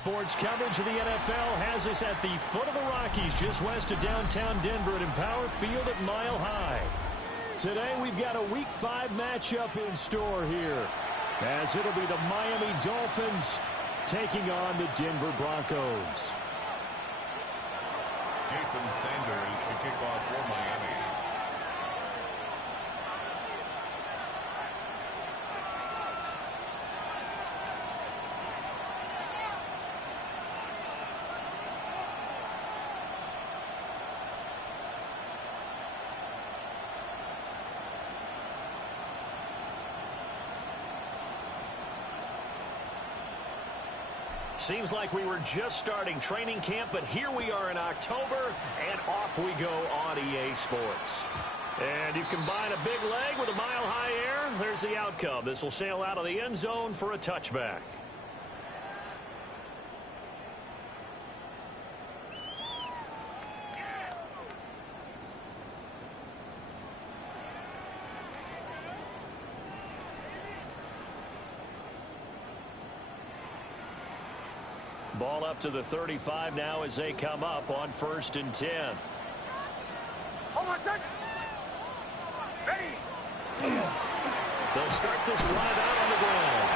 Sports coverage of the NFL has us at the foot of the Rockies, just west of downtown Denver at Empower Field at Mile High. Today we've got a Week 5 matchup in store here, as it'll be the Miami Dolphins taking on the Denver Broncos. Jason Sanders to kick off for Miami. Seems like we were just starting training camp, but here we are in October, and off we go on EA Sports. And you combine a big leg with a mile-high air, there's the outcome. This will sail out of the end zone for a touchback. Ball up to the 35 now as they come up on 1st and 10. Hold on a second. Ready. They'll start this drive out on the ground.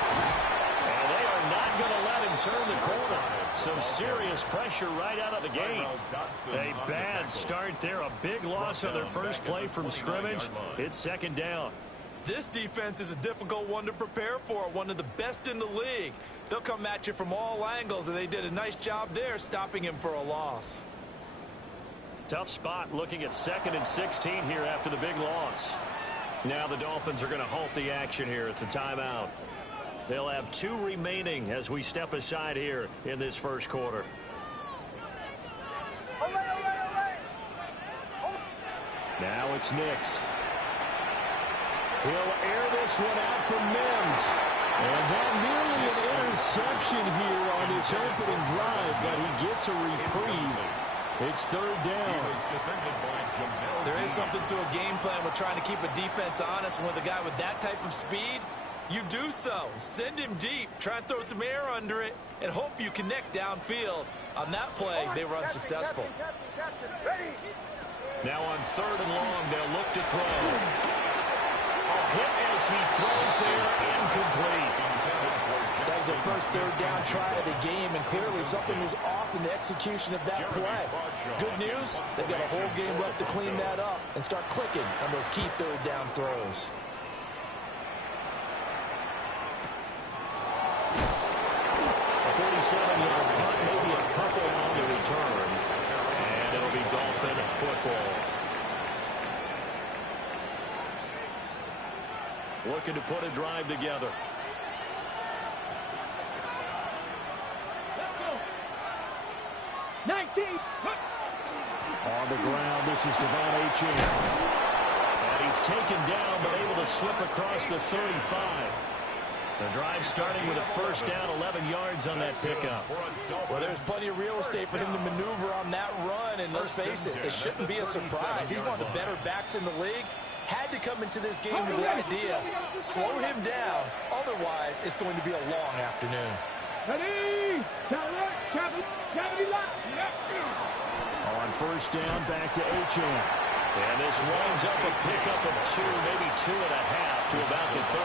And they are not going to let him turn the corner. Some serious pressure right out of the gate. A bad start there. A big loss on their first play from scrimmage. It's 2nd down. This defense is a difficult one to prepare for, one of the best in the league. They'll come at you from all angles, and they did a nice job there stopping him for a loss. Tough spot looking at 2nd and 16 here after the big loss. Now the Dolphins are going to halt the action here. It's a timeout. They'll have 2 remaining as we step aside here in this first quarter. Now it's Nix. He'll air this one out for Mims. And that nearly an interception here on this opening drive, but he gets a reprieve. It's 3rd down. There is something to a game plan with trying to keep a defense honest. With a guy with that type of speed, you do so. Send him deep, try and throw some air under it, and hope you connect downfield. On that play, they were unsuccessful. Now on 3rd and long, they'll look to throw. Hit as he throws there, incomplete. That was the first 3rd down try of the game, and clearly something was off in the execution of that play. Good news, they've got a whole game left to clean that up and start clicking on those key 3rd down throws. A 47-yard punt, maybe a couple on the return, and it'll be Dolphin football. Looking to put a drive together. Let's go. 19. On the ground, this is Devon Achane. And he's taken down, but able to slip across the 35. The drive starting with a 1st down, 11 yards on that pickup. Well, there's plenty of real estate for him to maneuver on that run, and let's face it, it shouldn't be a surprise. He's one of the better backs in the league. Had to come into this game with the idea, slow him down, otherwise it's going to be a long afternoon. Ready. On 1st down, back to Achane. And this winds up a pickup of 2, maybe 2.5 to about the 39.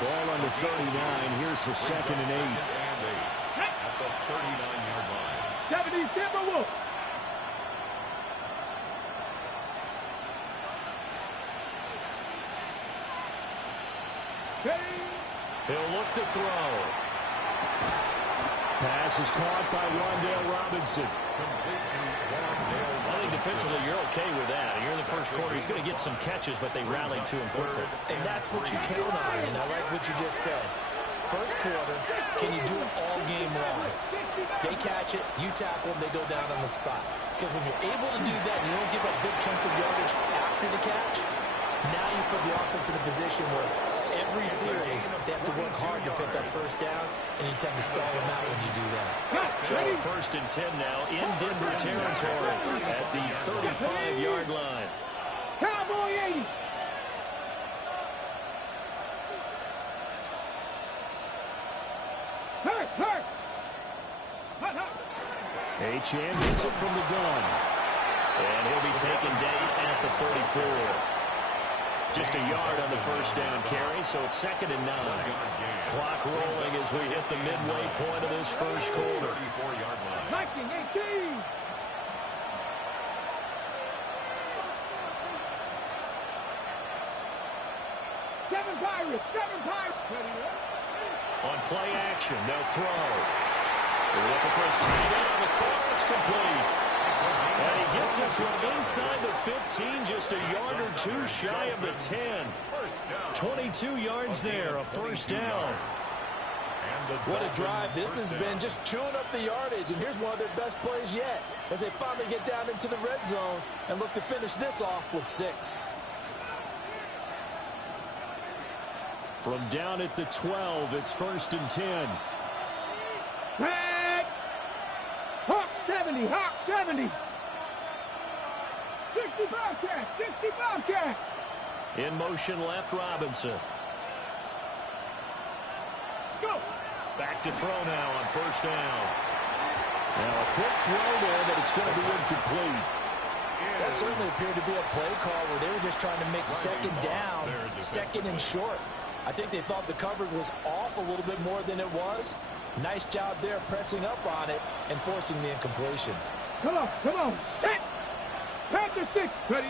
Ball on the 39. Here's the 2nd and 8. At the 39-yard line. 70, Timberwolf. He'll look to throw. Pass is caught by Wan'Dale Robinson. I think defensively you're okay with that. Here in the first quarter, he's going to get some catches, but they rallied to him quickly. And that's what you count on, and I like what you just said. First quarter, can you do it all game long? They catch it, you tackle them, they go down on the spot. Because when you're able to do that, you don't give up big chunks of yardage after the catch, now you put the offense in a position where every series they have to work hard to pick up 1st downs, and you tend to stall them out when you do that. So 1st and 10 now in Denver territory at the 35-yard line. Cowboy 80. Hurt. H.M. hits it from the gun. And he'll be taken down at the 34. Just a yard on the first down carry, so it's 2nd and 9. Clock rolling as we hit the midway point of this first quarter. 19-18. Seven Pirates. On play action, they'll throw. They're looking for his tight end on the corner. It's complete. And he gets this one inside the 15, just a yard or two shy of the 10. 22 yards there, a first down. What a drive this has been, just chewing up the yardage. And here's one of their best plays yet, as they finally get down into the red zone and look to finish this off with 6. From down at the 12, it's 1st and 10. Back. Hawk 70. 60 Bobcat. In motion left, Robinson. Let's go. Back to throw now on first down. Now a quick throw there, but it's going to be incomplete. That certainly appeared to be a play call where they were just trying to make second down, second and short. I think they thought the coverage was off a little bit more than it was. Nice job there pressing up on it and forcing the incompletion. Come on. Set. Panther 6. Ready.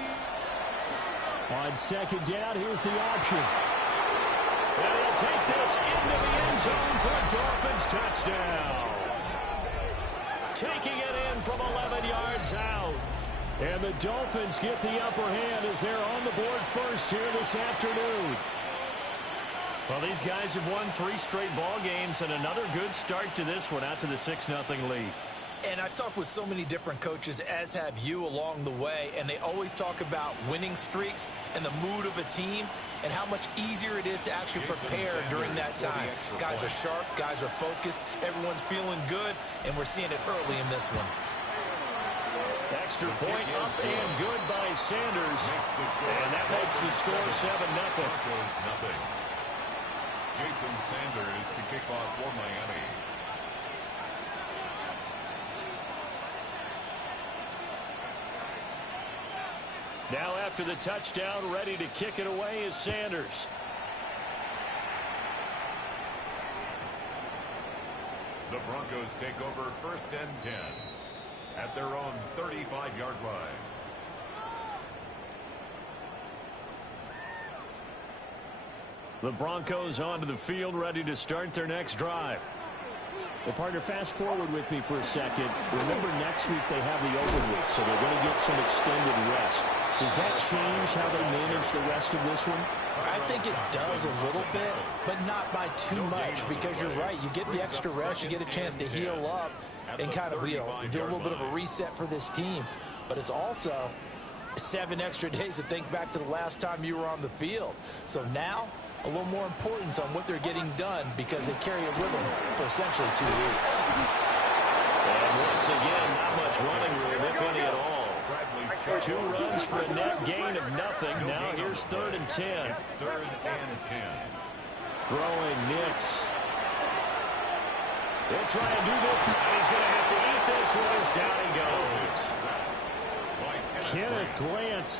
On second down, here's the option. And he'll take this into the end zone for a Dolphins touchdown. Taking it in from 11 yards out. And the Dolphins get the upper hand as they're on the board first here this afternoon. Well, these guys have won 3 straight ball games and another good start to this one out to the 6-0 lead. And I've talked with so many different coaches, as have you, along the way, and they always talk about winning streaks and the mood of a team and how much easier it is to actually prepare during that time. Guys are sharp, guys are focused, everyone's feeling good, and we're seeing it early in this one. Extra point up and good by Sanders, and that makes the score 7-0. Jason Sanders to kick off for Miami. Now after the touchdown, ready to kick it away is Sanders. The Broncos take over 1st and 10 at their own 35-yard line. The Broncos onto the field, ready to start their next drive. Well, partner, fast forward with me for a second. Remember, next week they have the open week, so they're going to get some extended rest. Does that change how they manage the rest of this one? I think it does a little bit, but not by too much, because you're right. You get the extra rest, you get a chance to heal up and kind of, do a little bit of a reset for this team. But it's also 7 extra days to think back to the last time you were on the field. So now, a little more importance on what they're getting done because they carry it with them for essentially 2 weeks. And once again, not much running room, if any at all. 2 runs for a net gain of nothing. Now here's 3rd and 10. 3rd and 10. Throwing Nix. He'll try and do this. And he's going to have to eat this one as down he goes. Kenneth Grant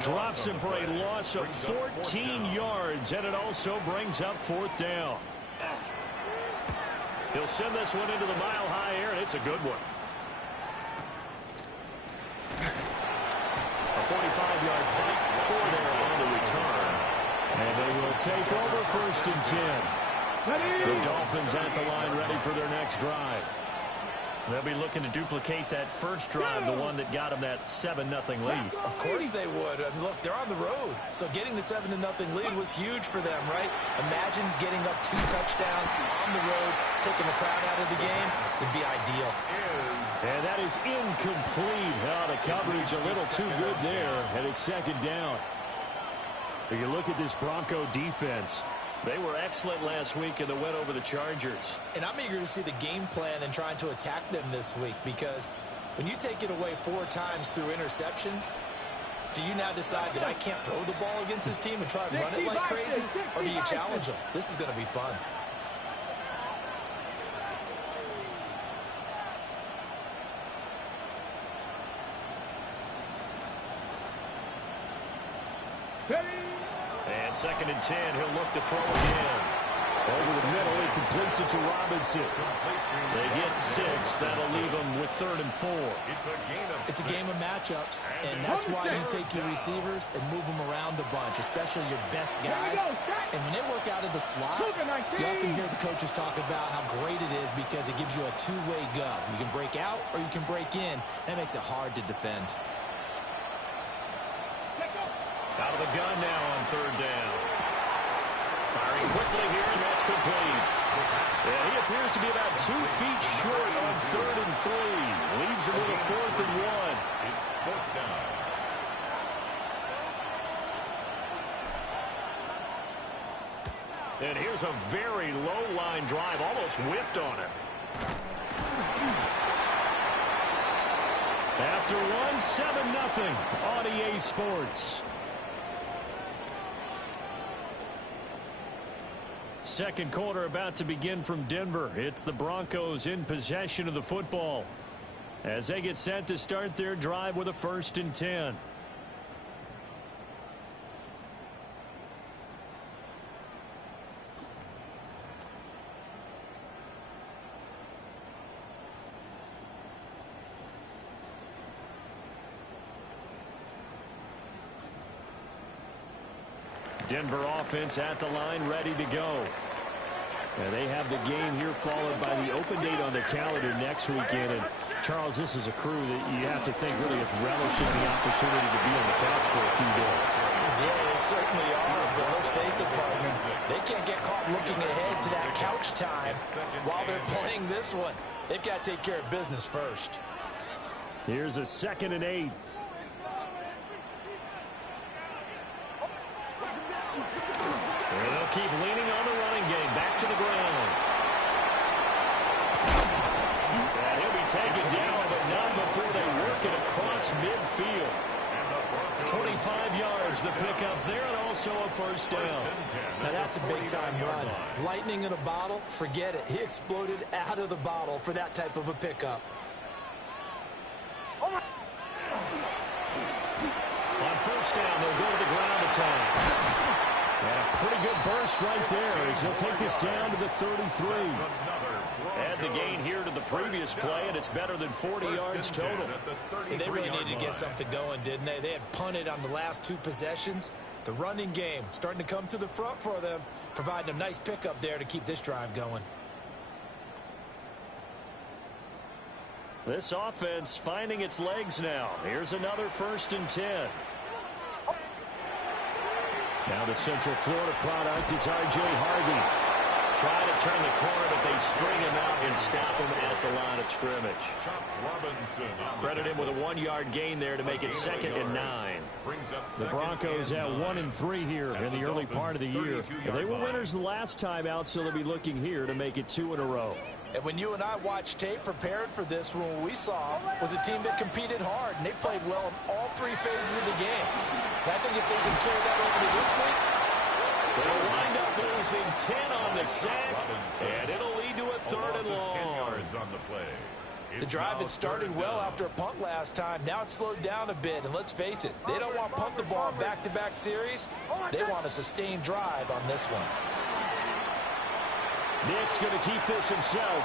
drops him for a loss of 14 yards, and it also brings up 4th down. He'll send this one into the mile-high air, and it's a good one. A 45-yard punt for there on the return. And they will take over 1st and 10. The Dolphins at the line ready for their next drive. They'll be looking to duplicate that first drive, the one that got them that 7-0 lead. Of course they would. And look, they're on the road. So getting the 7-0 lead was huge for them, right? Imagine getting up 2 touchdowns on the road, taking the crowd out of the game. Would be ideal. And that is incomplete. Oh, the coverage a little too good there, and it's 2nd down. But you look at this Bronco defense. They were excellent last week in the win over the Chargers. And I'm eager to see the game plan and trying to attack them this week, because when you take it away 4 times through interceptions, do you now decide that I can't throw the ball against this team and try and run it like crazy, or do you challenge them? This is going to be fun. And 2nd and 10, he'll look to throw again. Over the middle, he completes it to Robinson. They get 6. That'll leave them with 3rd and 4. It's a game of matchups, and that's why you take your receivers and move them around a bunch, especially your best guys. And when they work out of the slot, you often hear the coaches talk about how great it is because it gives you a two-way go. You can break out or you can break in. That makes it hard to defend. Out of the gun now on 3rd down. Firing quickly here, and that's complete. Yeah, he appears to be about 2 feet short on 3rd and 3. Leaves him with a 4th and 1. It's 4th down. And here's a very low line drive, almost whiffed on it. After one, 7-0 on EA Sports. Second quarter about to begin from Denver. It's the Broncos in possession of the football as they get set to start their drive with a 1st and 10. Denver offense at the line, ready to go. And they have the game here followed by the open date on the calendar next weekend. And Charles, this is a crew that you have to think really is relishing the opportunity to be on the couch for a few days. Yeah, they certainly are. But let's face it, partners, they can't get caught looking ahead to that couch time while they're playing this one. They've got to take care of business first. Here's a 2nd and 8. And they'll keep leaning on the running game. Back to the ground. And he'll be taken down, but not before they work it across midfield. 25 yards the pickup there, and also a 1st down. Now that's a big-time run. Lightning in a bottle, forget it. He exploded out of the bottle for that type of a pickup. On 1st down, they'll go to the ground attack. And a pretty good burst right there as he'll take this down to the 33. Add the gain here to the previous play, and it's better than 40 yards total. And they really needed to get something going, didn't they? They had punted on the last 2 possessions. The running game starting to come to the front for them, providing a nice pickup there to keep this drive going. This offense finding its legs now. Here's another 1st and 10. Now the Central Florida product, it's R.J. Harvey. Try to turn the corner, but they string him out and stop him at the line of scrimmage. Credit him with a 1-yard gain there to make it 2nd and 9. The Broncos at 1-3 here in the early part of the year. They were winners the last time out, so they'll be looking here to make it 2 in a row. And when you and I watched tape prepared for this, what we saw was a team that competed hard, and they played well in all 3 phases of the game. And I think if they can carry that over to this week, they'll wind up losing 10 on the sack, and it'll lead to a 3rd and long. 10 yards on the play. The drive had started well after a punt last time. Now it's slowed down a bit, and let's face it, they don't want to punt the ball in back-to-back series. They want a sustained drive on this one. Nick's going to keep this himself.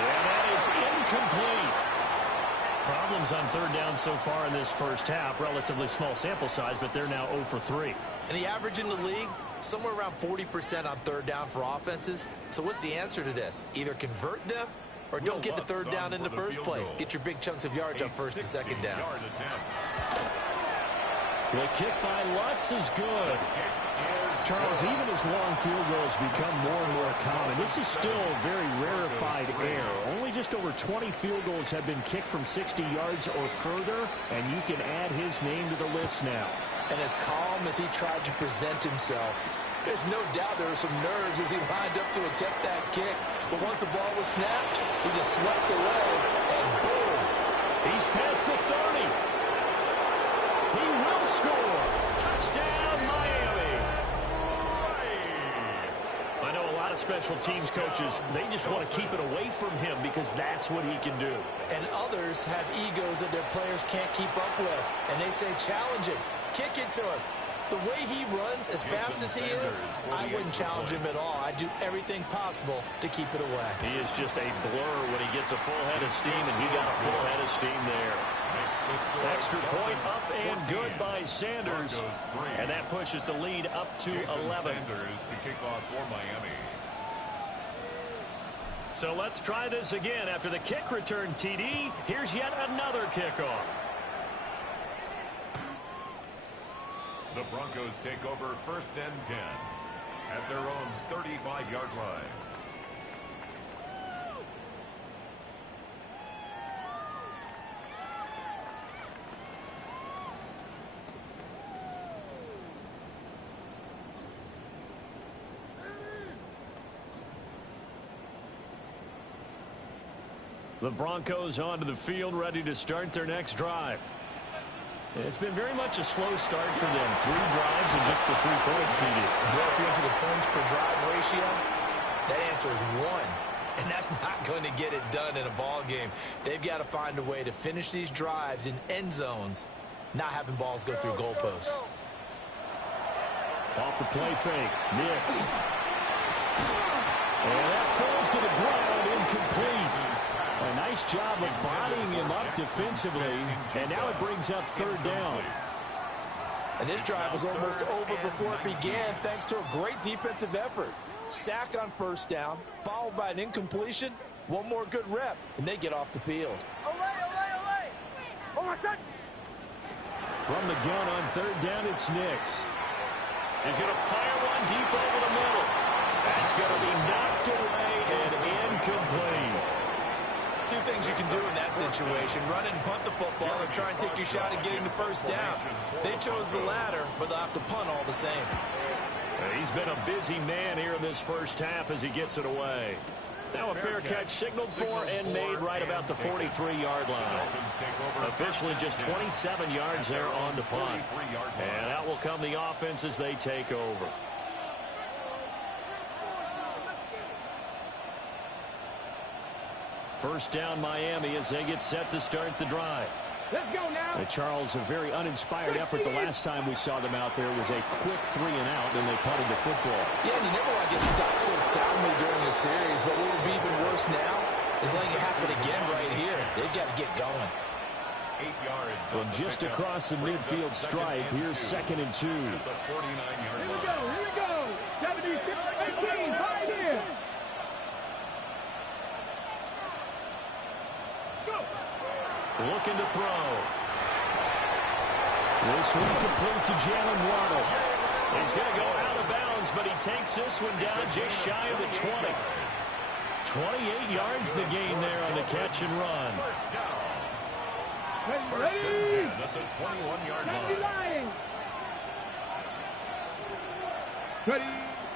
And that is incomplete. Problems on 3rd down so far in this first half. Relatively small sample size, but they're now 0 for 3. And the average in the league, somewhere around 40% on 3rd down for offenses. So what's the answer to this? Either convert them or don't get to 3rd down in the first place. Get your big chunks of yards on 1st and 2nd down. The kick by Lutz is good. Charles, even as long field goals become more and more common, this is still a very rarefied air. Only just over 20 field goals have been kicked from 60 yards or further, and you can add his name to the list now. And as calm as he tried to present himself, there's no doubt there were some nerves as he lined up to attempt that kick. But once the ball was snapped, he just swept away, and boom. He's past the 30. He will score. Touchdown, Miami. I know a lot of special teams coaches, they just want to keep it away from him because that's what he can do. And others have egos that their players can't keep up with. And they say challenge him. Kick it to him. The way he runs as fast as he is, I wouldn't challenge him at all. I'd do everything possible to keep it away. He is just a blur when he gets a full head of steam, and he got a full head of steam there. Extra point up and good by Sanders. And that pushes the lead up to 11. Sanders to kick off for Miami. So let's try this again. After the kick return TD, here's yet another kickoff. The Broncos take over 1st and 10 at their own 35-yard line. The Broncos onto the field, ready to start their next drive. It's been very much a slow start for them. 3 drives and just the 3 points seeded. Well, if you're into the points per drive ratio, that answer is 1. And that's not going to get it done in a ball game. They've got to find a way to finish these drives in end zones, not having balls go through goalposts. Off the play fake. Nix. And that falls to the ground, incomplete. A nice job of bodying him up defensively, and now it brings up 3rd down. And this drive was almost over before it began thanks to a great defensive effort. Sack on 1st down, followed by an incompletion. One more good rep, and they get off the field. From the gun on 3rd down, it's Nix. He's going to fire one deep over the middle. That's going to be knocked away and incomplete. 2 things you can do in that situation: run and punt the football, or try and take your shot at getting the 1st down. They chose the latter, but they'll have to punt all the same. He's been a busy man here in this first half as he gets it away. Now a fair catch signaled for and made right about the 43-yard line. Officially just 27 yards there on the punt. And out will come the offense as they take over. First down Miami as they get set to start the drive. Let's go now. Charles, a very uninspired effort. The last time we saw them out there was a quick 3 and out, and they punted the football. Yeah, and you never want to get stopped so soundly during the series, but what would be even worse now is letting it happen again right here. They've got to get going. 8 yards. Well, just across the midfield stripe, here's 2nd and 2. Here we go. 76-18, right here. Looking to throw. This one complete to Jalen Waddle. He's going to go out of bounds, but he takes this one down just shy of the 20. 28 yards the gain there on the catch and run. First and 10 at the 21-yard line.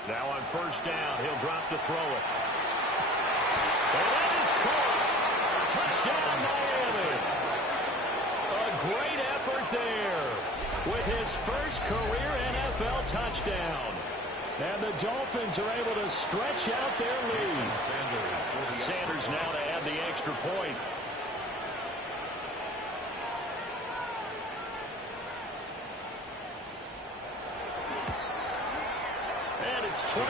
Now on 1st down, he'll drop to throw it. And that is caught. Touchdown, Miami. A great effort there with his first career NFL touchdown. And the Dolphins are able to stretch out their lead. Sanders now to add the extra point. And it's 21-3.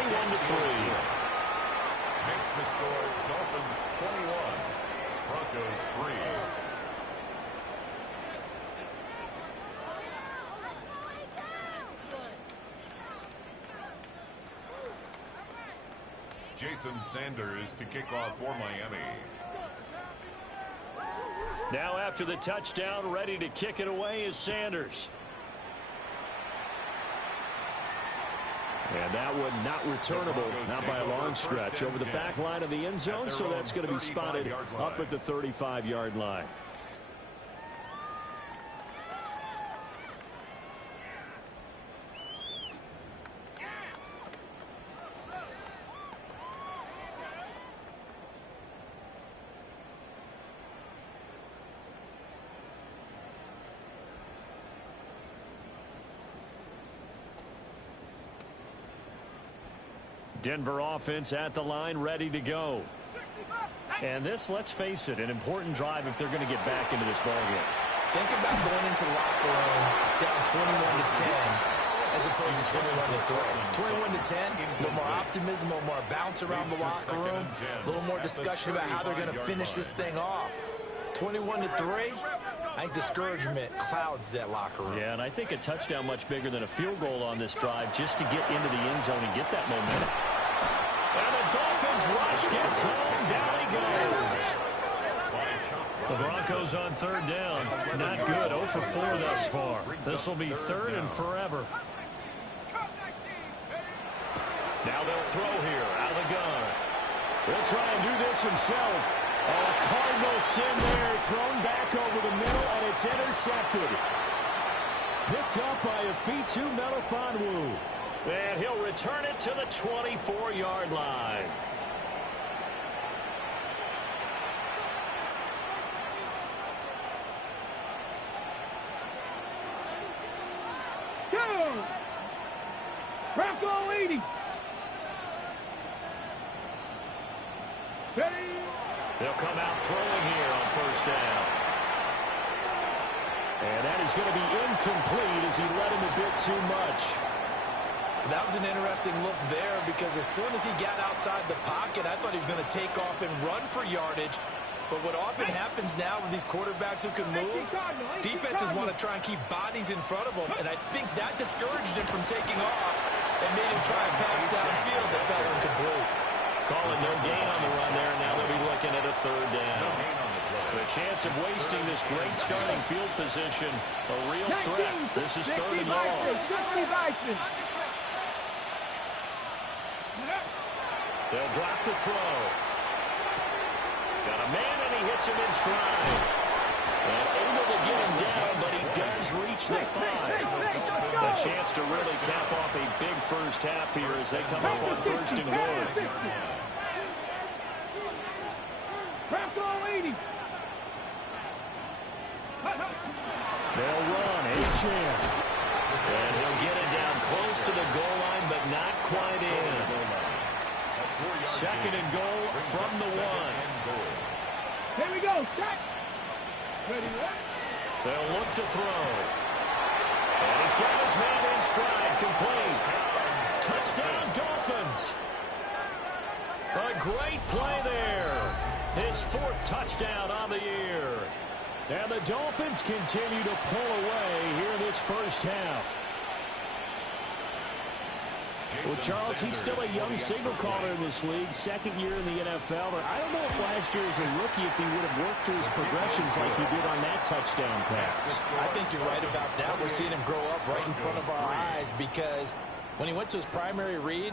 Makes the score Dolphins 21, Broncos 3. Jason Sanders to kick off for Miami. Now after the touchdown, ready to kick it away is Sanders. And that one not returnable, not by a long stretch, over the back line of the end zone, so that's going to be spotted up at the 35-yard line. Denver offense at the line, ready to go. And this, let's face it, an important drive if they're going to get back into this ballgame. Think about going into the locker room down 21-10 as opposed to 21-3. 21-10, a little more optimism, a little more bounce around the locker room, a little more discussion about how they're going to finish this thing off. 21-3, I think discouragement clouds that locker room. Yeah, and I think a touchdown much bigger than a field goal on this drive just to get into the end zone and get that momentum. And the Dolphins rush gets home. Down he goes. The Broncos on third down. Not good. 0 for 4 thus far. This will be third and forever. Now they'll throw here out of the gun. He'll try and do this himself. A Cardinal sin there, thrown back over the middle, and it's intercepted. Picked up by Afitu Melifonwu. And he'll return it to the 24-yard line. Go! Bronco 80. Steady. They'll come out throwing here on first down. And that is going to be incomplete as he led him a bit too much. That was an interesting look there because as soon as he got outside the pocket, I thought he was going to take off and run for yardage. But what often happens now with these quarterbacks who can move, defenses want to try and keep bodies in front of them. And I think that discouraged him from taking off and made him try and pass downfield that fell incomplete. Calling no gain on the run there. Now they'll be looking at a third down. The chance of wasting this great starting field position, a real threat. This is third and long. They'll drop the throw. Got a man and he hits him in stride. And able to get him down, but he does reach the 5. A chance to really cap off a big first half here as they come up on first and goal. They'll run, Achane. And he'll get it down close to the goal line, but not quite in. Second and goal from the 1. Here we go. Set. Ready, They'll look to throw. And he's got his man in stride, complete. Touchdown, Dolphins. A great play there. His 4th touchdown on the year. And the Dolphins continue to pull away here in this first half. Well, Charles, he's still a young signal caller in this league, second year in the NFL. But I don't know if last year as a rookie, if he would have worked through his progressions like he did on that touchdown pass. I think you're right about that. We're seeing him grow up right in front of our eyes because when he went to his primary read,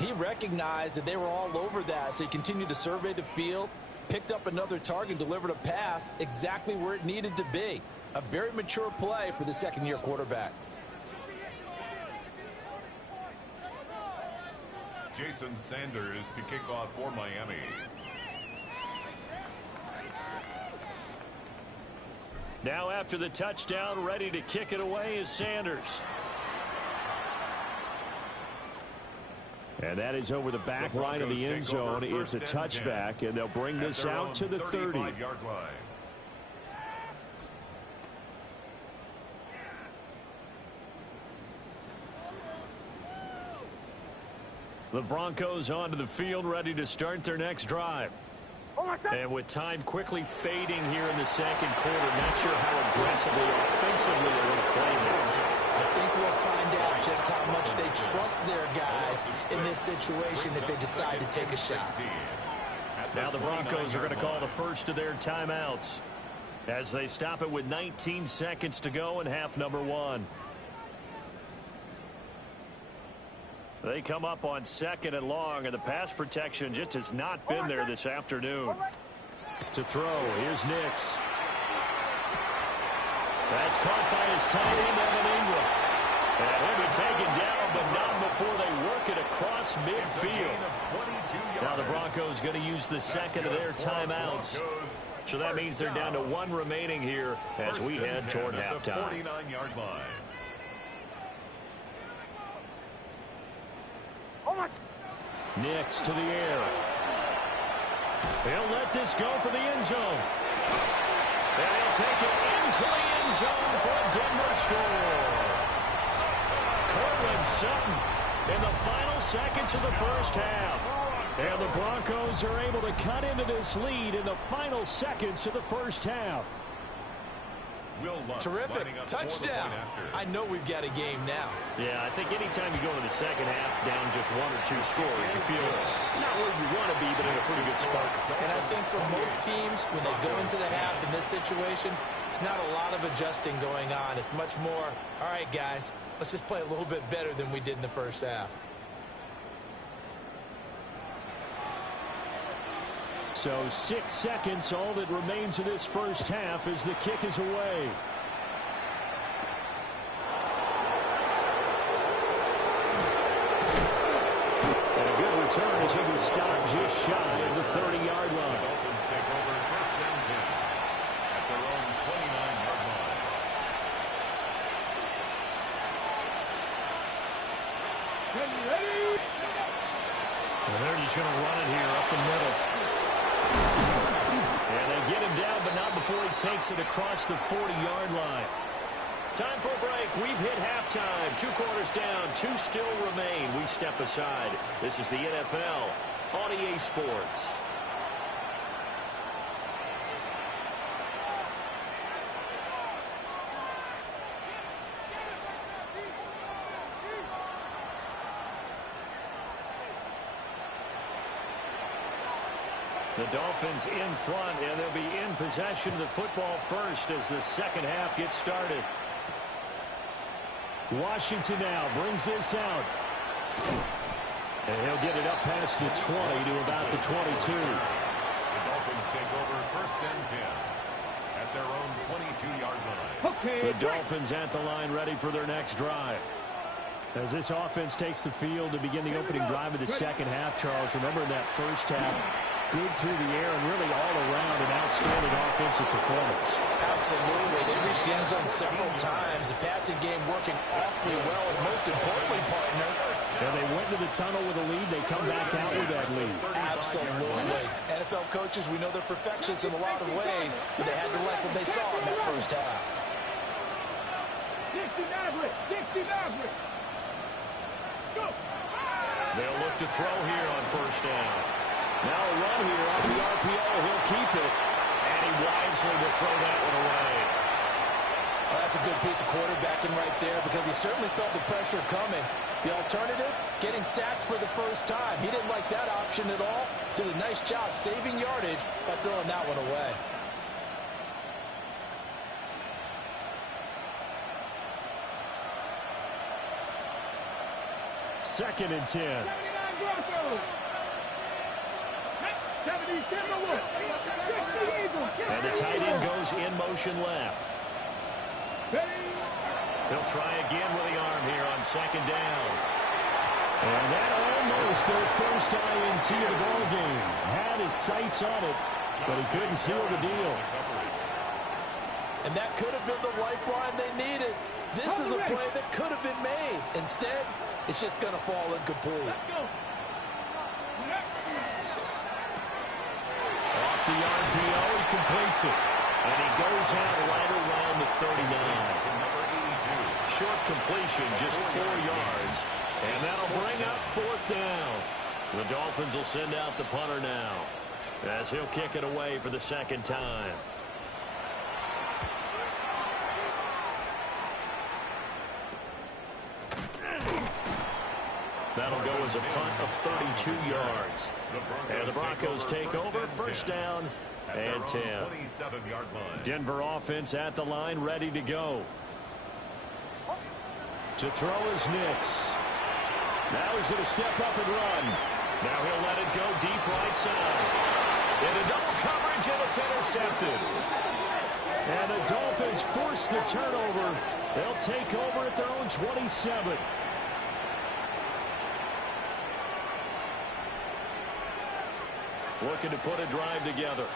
he recognized that they were all over that. So he continued to survey the field, picked up another target, delivered a pass exactly where it needed to be. A very mature play for the second-year quarterback. Jason Sanders to kick off for Miami. Now after the touchdown, ready to kick it away is Sanders. And that is over the back line of the end zone. It's a touchback, and they'll bring this out to the 30. The Broncos onto the field, ready to start their next drive. And with time quickly fading here in the second quarter, not sure how aggressively or offensively they're going to play this. I think we'll find out just how much they trust their guys in this situation if they decide to take a shot. Now the Broncos are going to call the first of their timeouts as they stop it with 19 seconds to go in half number 1. They come up on second and long, and the pass protection just has not been there this afternoon. To throw, here's Nix. That's caught by his tight end, Evan Ingram. And he'll be taken down, but not before they work it across midfield. Now the Broncos going to use the second of their timeouts. So that means they're down to 1 remaining here as we head toward halftime. 49-yard line. Nix to the air. He'll let this go for the end zone. And he'll take it into the end zone for a Denver score. Cortland Sutton in the final seconds of the first half. And the Broncos are able to cut into this lead in the final seconds of the first half. Terrific. Touchdown. I know we've got a game now. Yeah, I think anytime you go in the second half down just 1 or 2 scores, you feel not where you want to be, but in a pretty good spot. And I think for most teams, when they go into the half in this situation, it's not a lot of adjusting going on. It's much more, all right, guys, let's just play a little bit better than we did in the first half. So 6 seconds, all that remains of this first half as the kick is away. And a good return as he can stop just shy of the 30-yard line. Dolphins take over first and 10 at their own 29-yard line. Ready? And they're just going to run it here up the middle. And they get him down, but not before he takes it across the 40-yard line. Time for a break. We've hit halftime. 2 quarters down. 2 still remain. We step aside. This is the NFL on EA Sports. The Dolphins in front, and they'll be in possession of the football first as the second half gets started. Washington now brings this out. And he'll get it up past the 20 to about the 22. The Dolphins take over first and 10 at their own 22-yard line. Okay. The Dolphins at the line ready for their next drive. As this offense takes the field to begin the opening drive of the second half, Charles, remember in that first half, good through the air and really all around an outstanding offensive performance. Absolutely. They reached the end zone several times. The passing game working awfully well, and most importantly, partner. And they went to the tunnel with a lead. They come back out with that lead. Absolutely. NFL coaches, we know they're perfectionists in a lot of ways, but they had to like what they saw in that first half. 60 Maverick. 60 Maverick. Go. They'll look to throw here on first down. Now a run here off the RPO. He'll keep it. And he wisely will throw that one away. Well, that's a good piece of quarterbacking right there because he certainly felt the pressure coming. The alternative, getting sacked for the first time. He didn't like that option at all. Did a nice job saving yardage by throwing that one away. Second and 10. 79 Broncos. 70 Timberwolves. 60 Eagles. And the tight end goes in motion left. Ready? He'll try again with the arm here on second down. And that almost their first INT of the ball game. Had his sights on it, but he couldn't seal the deal. And that could have been the lifeline they needed. This is a play that could have been made. Instead, it's just going to fall incomplete. Let's go. Off the RPO, he completes it. And he goes out right around the 39. Short completion, just 4 yards. And that'll bring up fourth down. The Dolphins will send out the punter now as he'll kick it away for the second time. That'll go as a punt of 32 yards. And the Broncos take over first down and 10. Denver offense at the line, ready to go. To throw is Nix. Now he's going to step up and run. Now he'll let it go deep right side. Into double coverage, and it's intercepted. And the Dolphins force the turnover. They'll take over at their own 27. Looking to put a drive together.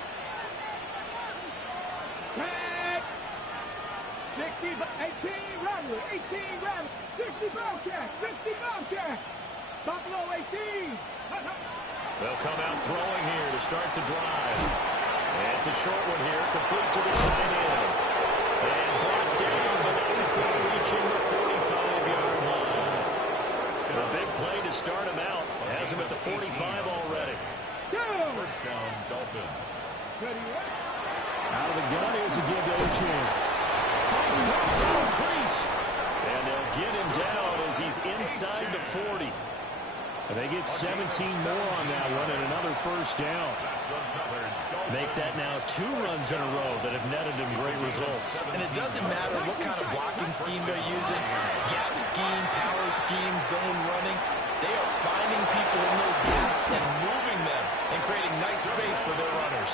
60, 18, Rattler, 18, Rattler, 60 Bobcats, 60 Bobcats, Buffalo 18. They'll come out throwing here to start the drive. It's a short one here, complete to the tight end. And brought down, but not before reaching the 45-yard line. A big play to start him out. Has him at the 45 already. First down, Dolphins. Out of the gun, here's a give to Ochin. Fights through the crease. And they'll get him down as he's inside the 40. And they get 17 more on that one and another first down. Make that now 2 runs in a row that have netted them great results. And it doesn't matter what kind of blocking scheme they're using, gap scheme, power scheme, zone running. They are finding people in those gaps and moving them and creating nice space for their runners.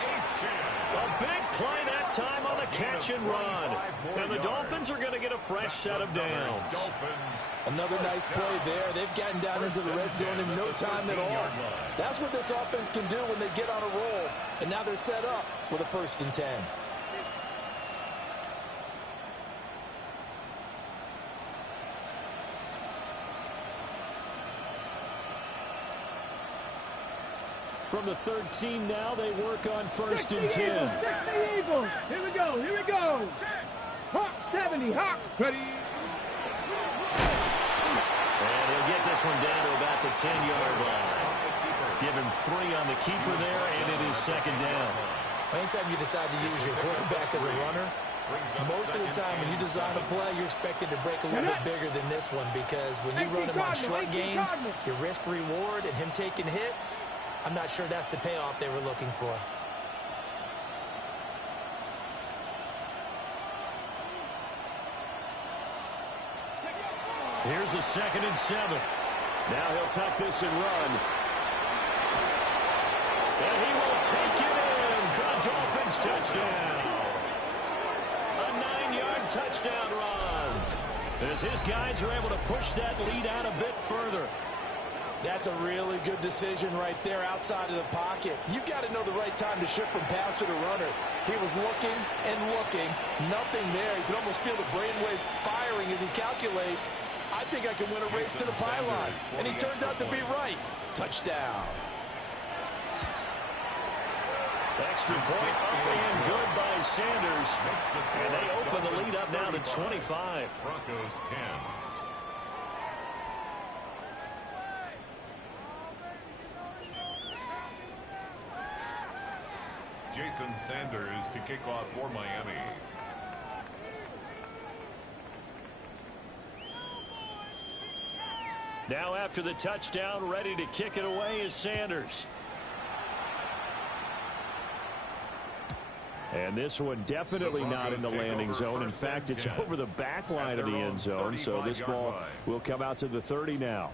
A big play that time on the catch and run. And the Dolphins are going to get a fresh set of downs. Another nice play there. They've gotten down into the red zone in no time at all. That's what this offense can do when they get on a roll. And now they're set up with a 1st and 10. From the 13 now, they work on 1st and 10. Here we go, here we go. Hawk 70, Hawk. Ready. And he'll get this one down to about the 10-yard line. Give him 3 on the keeper there, and it is 2nd down. Anytime you decide to use your quarterback as a runner, most of the time when you design a play, you're expected to break a little bit bigger than this one, because when you run him on short gains, your risk-reward and him taking hits, I'm not sure that's the payoff they were looking for. Here's a 2nd and 7. Now he'll tuck this and run. And he will take it in for a Dolphins touchdown. A 9-yard touchdown run. As his guys are able to push that lead out a bit further. That's a really good decision right there outside of the pocket. You've got to know the right time to shift from passer to runner. He was looking and looking. Nothing there. You can almost feel the brainwaves firing as he calculates. I think I can win a race to the pylon. And he turns out to be right. Touchdown. Extra point up and good by Sanders. And they open the lead up now to 25. Broncos 10. Jason Sanders to kick off for Miami. Now after the touchdown, ready to kick it away is Sanders. And this one definitely not in the landing zone. In fact, it's over the back line of the end zone. So this ball will come out to the 30 now.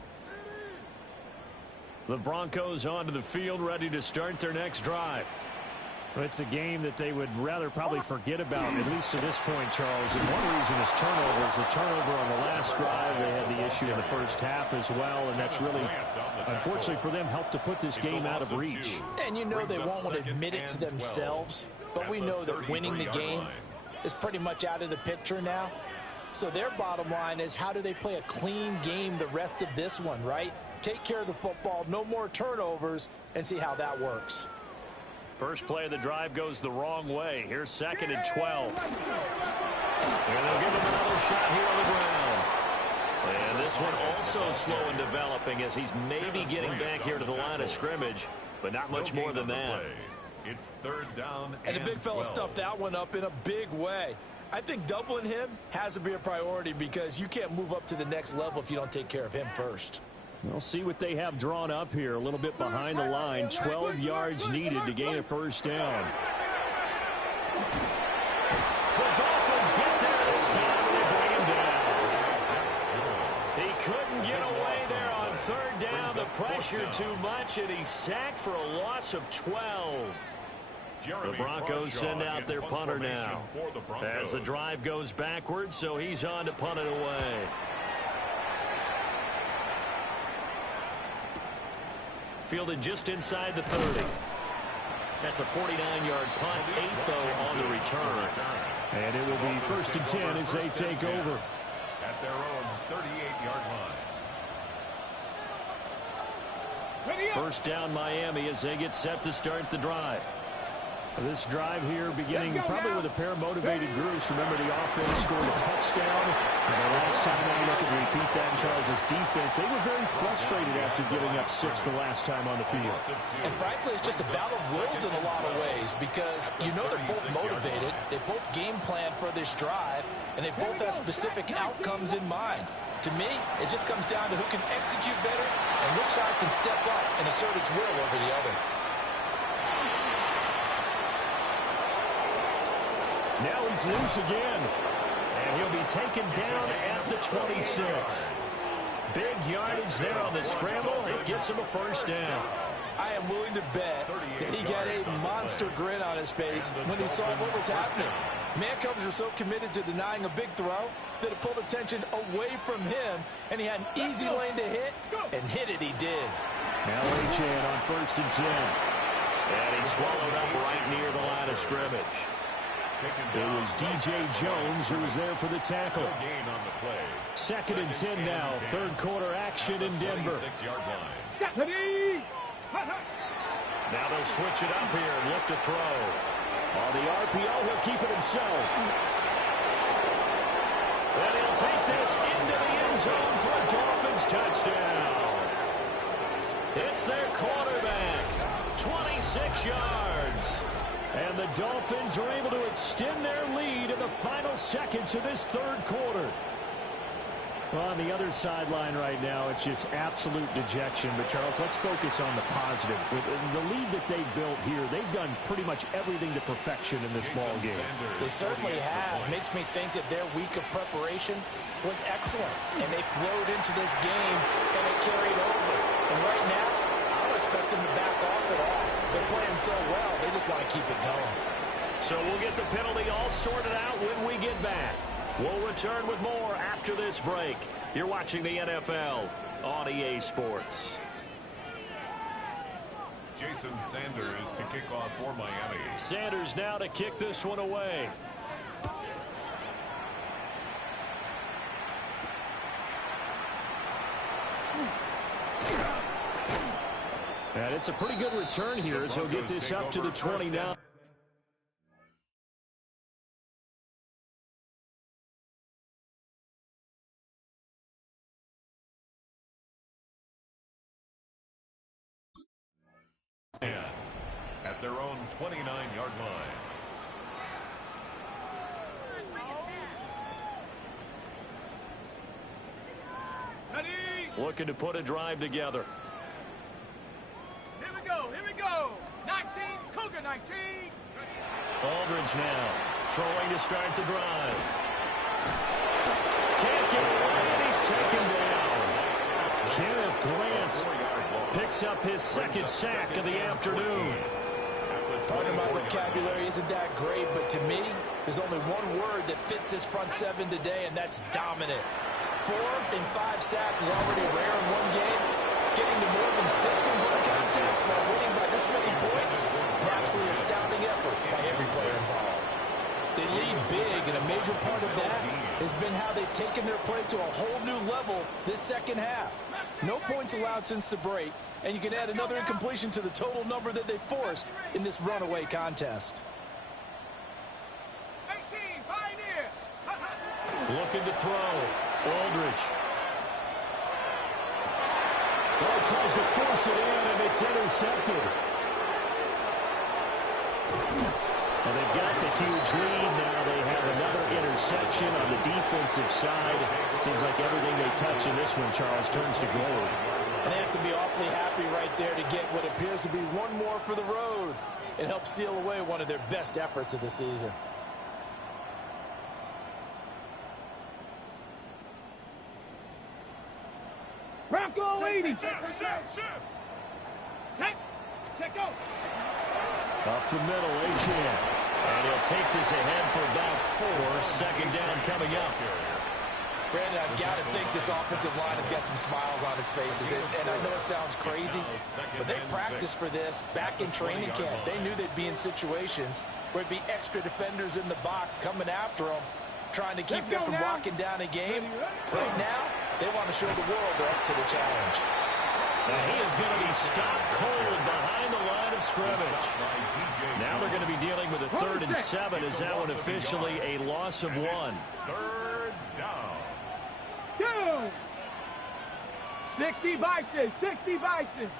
The Broncos onto the field, ready to start their next drive. Well, it's a game that they would rather probably forget about, at least to this point, Charles. And one reason is turnovers. A turnover on the last drive. They had the issue in the first half as well, and that's really, unfortunately for them, helped to put this game out of reach. And you know they won't want to admit it to themselves, but we know that winning the game is pretty much out of the picture now. So their bottom line is, how do they play a clean game the rest of this one, right? Take care of the football, no more turnovers, and see how that works. First play of the drive goes the wrong way. Here's 2nd and 12. And they'll give him another shot here on the ground. And this one also slow in developing as he's maybe getting back here to the line of scrimmage, but not much more than that. It's 3rd down and the big fella stuffed that one up in a big way. I think doubling him has to be a priority, because you can't move up to the next level if you don't take care of him first. We'll see what they have drawn up here. A little bit behind the line. 12 yards needed to gain a first down. The Dolphins get there this time, and they bring him down. He couldn't get away there on 3rd down. The pressure too much, and he's sacked for a loss of 12. The Broncos send out their punter now. As the drive goes backwards, so he's on to punt it away. Fielded just inside the 30. That's a 49-yard punt, 8 though on the return. And it will be 1st and 10 as they take over. At their own 38-yard line. First down Miami as they get set to start the drive. This drive here beginning probably with a pair of motivated groups. Remember, the offense scored a touchdown. And the last time I look at repeat that in Charles' defense, they were very frustrated after giving up 6 the last time on the field. And frankly, it's just a battle of wills in a lot of ways because you know they're both motivated. They both game plan for this drive, and they both have specific outcomes in mind. To me, it just comes down to who can execute better and which side can step up and assert its will over the other. Now he's loose again, and he'll be taken down at the 26. Big yardage there on the scramble. It gets him a first down. I am willing to bet that he got a monster grin on his face when he saw what was happening. Man-covers are so committed to denying a big throw that it pulled attention away from him, and he had an easy lane to hit, and hit it he did. Now Achane on 1st and 10. And he swallowed up right near the line of scrimmage. It was D.J. Jones who was there for the tackle. 2nd and 10 now. 3rd quarter action in Denver. Now they'll switch it up here and look to throw. On the RPO, he'll keep it himself. And he'll take this into the end zone for a Dolphins touchdown. It's their quarterback. 26 yards. And the Dolphins are able to extend their lead in the final seconds of this 3rd quarter. Well, on the other sideline right now, it's just absolute dejection. But, Charles, let's focus on the positive. With the lead that they've built here, they've done pretty much everything to perfection in this ball game. They certainly have. Makes me think that their week of preparation was excellent. And they flowed into this game, and it carried over. And right now, I don't expect them to back off at all. They're playing so well, they just want to keep it going. So we'll get the penalty all sorted out when we get back. We'll return with more after this break. You're watching the NFL on EA Sports. Jason Sanders to kick off for Miami. Sanders now to kick this one away. And it's a pretty good return here as he'll get this up to the 20 now. At their own 29-yard line. Looking to put a drive together. Here we go. 19, Cougar 19. Aldridge now throwing to start the drive. Can't get away, and he's taken down. Kenneth Grant picks up his 2nd sack of the afternoon. Part of my vocabulary isn't that great, but to me, there's only one word that fits this front 7 today, and that's dominant. 4 and 5 sacks is already rare in one game. Getting to more than 6 in one contest while winning by this many points, an absolutely astounding effort by every player involved. They lead big, and a major part of that has been how they've taken their play to a whole new level this second half. No points allowed since the break, and you can add another incompletion to the total number that they forced in this runaway contest. 18, Pioneers. Looking to throw. Aldridge. Well, he tries to force it in, and it's intercepted. And they've got the huge lead now. They have another interception on the defensive side. Seems like everything they touch in this one, Charles, turns to gold. And they have to be awfully happy right there to get what appears to be one more for the road. It helps seal away one of their best efforts of the season. Bronco 80. Check go. Up the middle, Achane. And he'll take this ahead for about 4. 2nd down coming up. Brandon, I've got to think this offensive line has got some smiles on its faces. And I know it sounds crazy, but they practiced for this back in training camp. They knew they'd be in situations where it'd be extra defenders in the box coming after them, trying to keep them from locking down a game. Right now, they want to show the world they're up to the challenge. And he is going to be stopped cold behind the line of scrimmage. Now they're going to be dealing with a 3rd and 7. Is that one officially a loss of 1? 3rd down. 2. 60 Bison. 60 Bison.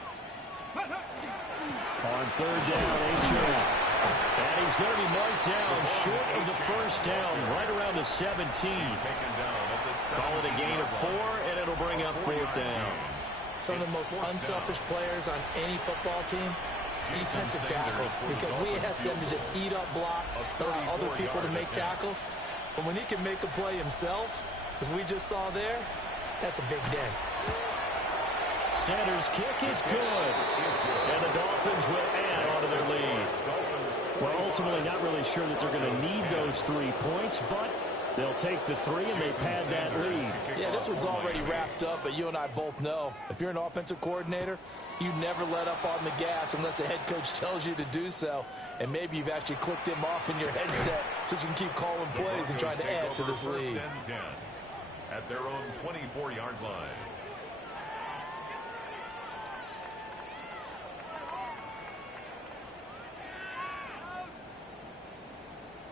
On 3rd down, H.O. And he's going to be marked down short of the 1st down, right around the 17. Call it a gain of 4, and it'll bring up 4th down. Some of the most unselfish players on any football team, defensive tackles, because we ask them to just eat up blocks, allow other people to make tackles. But when he can make a play himself, as we just saw there, that's a big day. Center's kick is good. And the Dolphins will add on to their lead. Well, ultimately, not really sure that they're going to need those 3 points, but they'll take the 3 and they pad that lead. Yeah, this one's already wrapped up, but you and I both know if you're an offensive coordinator, you never let up on the gas unless the head coach tells you to do so. And maybe you've actually clicked him off in your headset so you can keep calling plays and trying to add to this lead. At their own 24-yard line.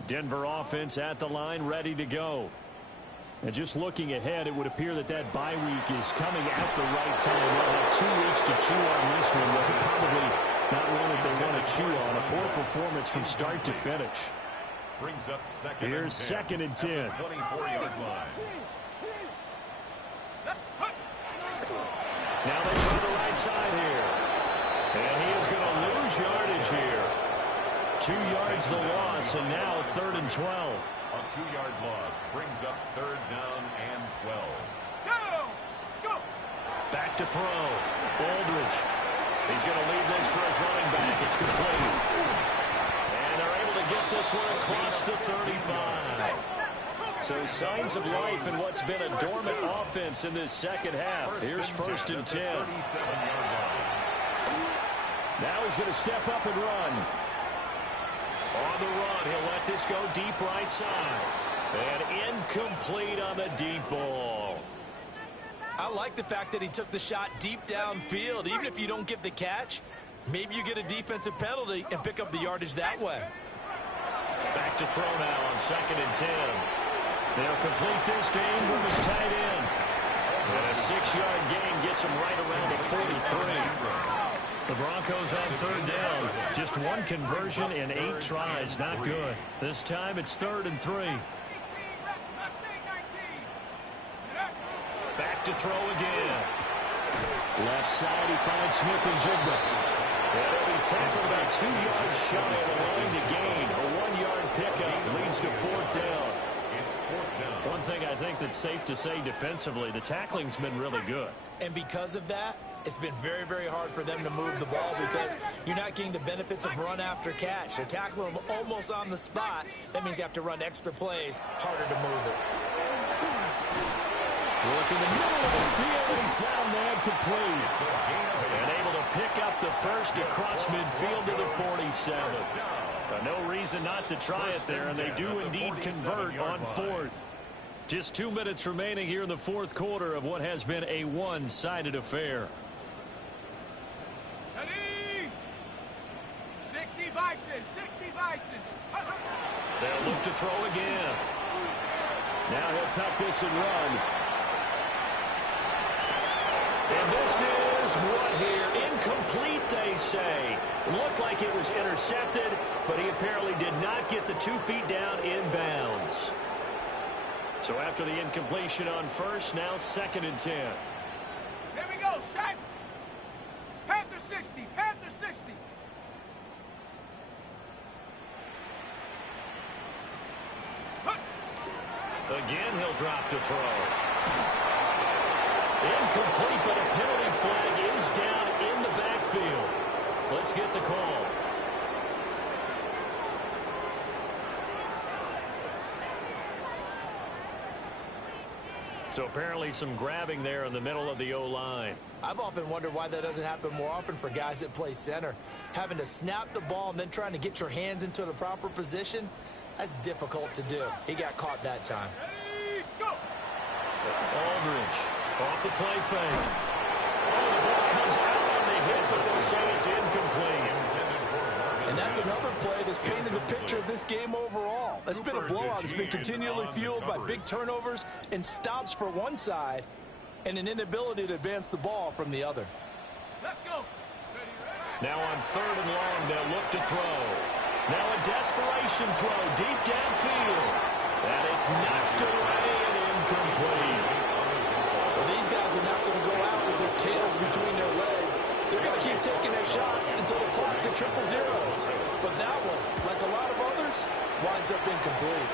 Denver offense at the line, ready to go. And just looking ahead, it would appear that that bye week is coming at the right time. They'll have 2 weeks to chew on this one. They're probably not one that they want to chew on. A poor performance from start to finish. Brings up Here's 2nd and 10. 24-yard line. Now they try the right side here. And he is going to lose yardage here. 2 yards the loss, and now 3rd and 12. A 2-yard loss brings up 3rd down and 12. Go! Back to throw. Aldridge. He's going to leave this for his running back. It's complete. And they're able to get this one across the 35. So signs of life in what's been a dormant offense in this second half. Here's 1st and 10. Now he's going to step up and run. On the run, he'll let this go deep right side. And incomplete on the deep ball. I like the fact that he took the shot deep downfield. Even if you don't get the catch, maybe you get a defensive penalty and pick up the yardage that way. Back to throw now on 2nd and 10. They'll complete this to Ingram as tight end. And a 6-yard gain gets him right around the 43. The Broncos on 3rd down. Just 1 conversion in 8 tries. Not good. This time it's 3rd and 3. Back to throw again. Left side, he finds Smith and Jigba. And he'll be tackled about 2 yards shy of the line to gain. A 1-yard pickup leads to 4th down. One thing I think that's safe to say defensively, the tackling's been really good. And because of that, it's been very, very hard for them to move the ball because you're not getting the benefits of run after catch. They're tackling them almost on the spot. That means you have to run extra plays, harder to move it. Working the middle of the field, and he's got him there complete. And able to pick up the first across midfield to the 47. No reason not to try it there, and they do indeed convert on 4th. Just 2 minutes remaining here in the 4th quarter of what has been a one-sided affair. 60 Bison, 60 Bison. They'll look to throw again. Now he'll tuck this and run. And this is what here? Incomplete, they say. Looked like it was intercepted, but he apparently did not get the 2 feet down in bounds. So after the incompletion on 1st, now 2nd and 10. Here we go, set. Panther 60, Panther 60. Again, he'll drop to throw. Incomplete, but a penalty flag is down in the backfield. Let's get the call. So apparently some grabbing there in the middle of the O-line. I've often wondered why that doesn't happen more often for guys that play center. Having to snap the ball and then trying to get your hands into the proper position, that's difficult to do. He got caught that time. Ready, go. Aldridge off the play fake. Oh, the ball comes out on the hit, but they'll say it's incomplete. And that's another play that's painted the picture of this game overall. It's been a blowout. It's been continually fueled by big turnovers and stops for one side and an inability to advance the ball from the other. Let's go. Now on 3rd and long, they'll look to throw. Now a desperation throw deep downfield. And it's knocked away and incomplete. Well, these guys are not going to go out with their tails between their legs. They're going to keep taking their shots until the clock's at 0-0. But that one, like a lot of others, winds up incomplete.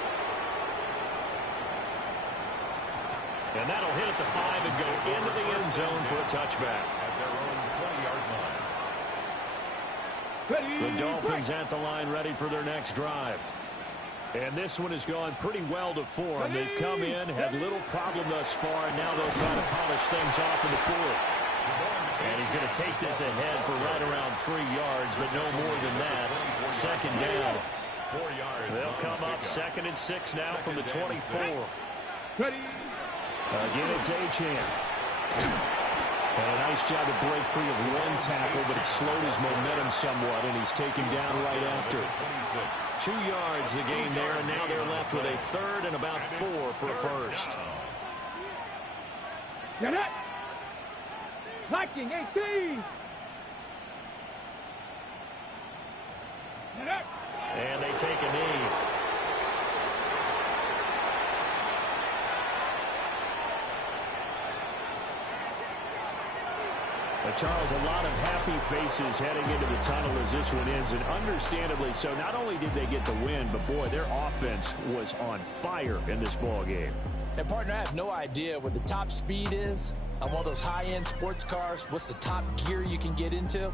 And that'll hit at the 5 and go into the end zone for a touchback. At their own 20-yard line. The Dolphins at the line ready for their next drive. And this one has gone pretty well to form. They've come in, had little problem thus far, and now they'll try to polish things off in the 4th. And he's going to take this ahead for right around 3 yards, but no more than that. 2nd down. 4 yards. They'll come up 2nd and 6 now from the 24. Ready. Again, it's Achane. And a nice job to break free of one tackle, but it slowed his momentum somewhat, and he's taken down right after. 2 yards the gain there, and now they're left with a 3rd and about 4 for a first. Get it. Liking 18. Get it. And they take a knee. Charles, a lot of happy faces heading into the tunnel as this one ends, and understandably so. Not only did they get the win, but, boy, their offense was on fire in this ball game. And, partner, I have no idea what the top speed is on one of those high-end sports cars. What's the top gear you can get into?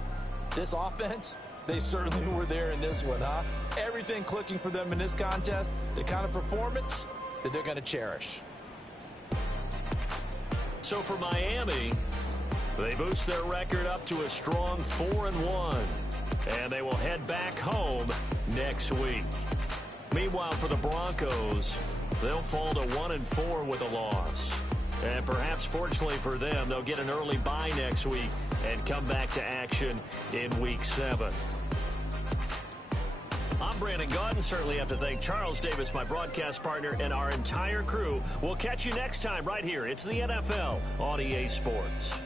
This offense, they certainly were there in this one, huh? Everything clicking for them in this contest, the kind of performance that they're going to cherish. So for Miami, they boost their record up to a strong 4-1, and they will head back home next week. Meanwhile, for the Broncos, they'll fall to 1-4 with a loss. And perhaps fortunately for them, they'll get an early bye next week and come back to action in Week 7. I'm Brandon Gaudin. Certainly have to thank Charles Davis, my broadcast partner, and our entire crew. We'll catch you next time right here. It's the NFL on EA Sports.